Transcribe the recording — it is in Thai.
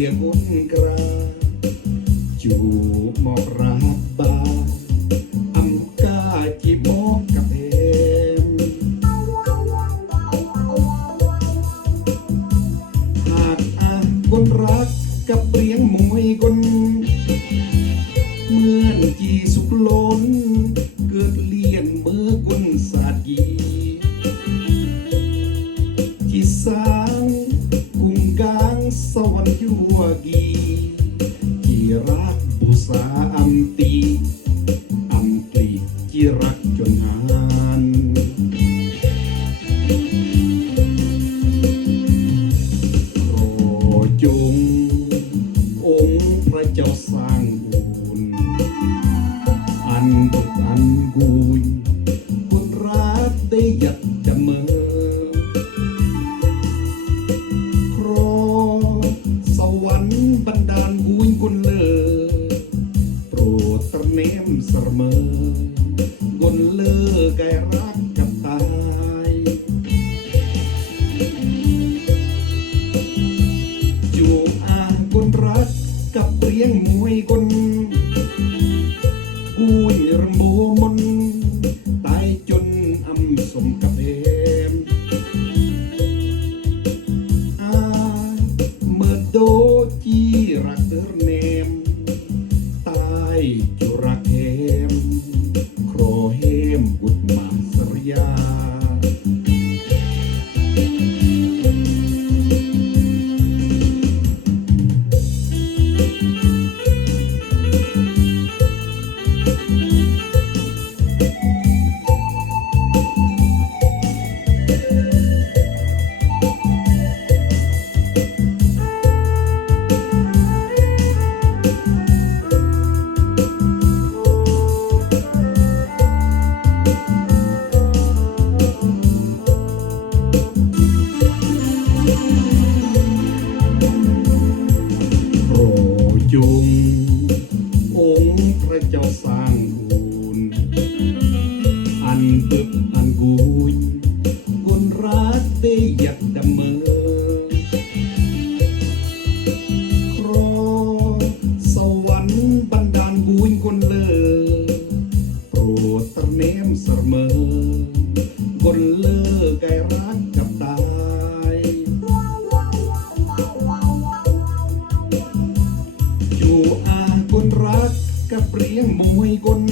เดียงอุ่นกราจูบหมอกรักบาอำกาจีบหมอกกับเอ็มหากคนรักกับเปรียงมวยคนเหมือนจีสุกล้นเกิดเลียนเมื่อคนสาดีที่สางกุ้งกลางสวรรค์ยัวกีที่รักบุษาอัมตีอัมปลีที่รักจนหานโปรดจงองค์พระเจ้าสร้างบุญอันบุญอันกุยคนรักได้ยัดจำเมือครอสวรรค์บันดาลกุยคนเลอโปรดตระเนมเสมอคนเลอแกรักกับตายอยู่คนรักกับเปรียงมวยคนกุยรำโบมนตายจนอำสมกับเอ็มเมื่อโดจีรักเดินเนมตายจุรักเฮมโครเฮมบุตรมาสรยาจงองค์พระเจ้าสร้างบุญอันเบิกอันกุยคนรักได้ยัดดำเมอครอสวรรค์บันดาลกุยคนเลอโปรดตระเนมเสมอคนเลอแกรักกับตายอยู่คนรักกับเปรียงมวยคน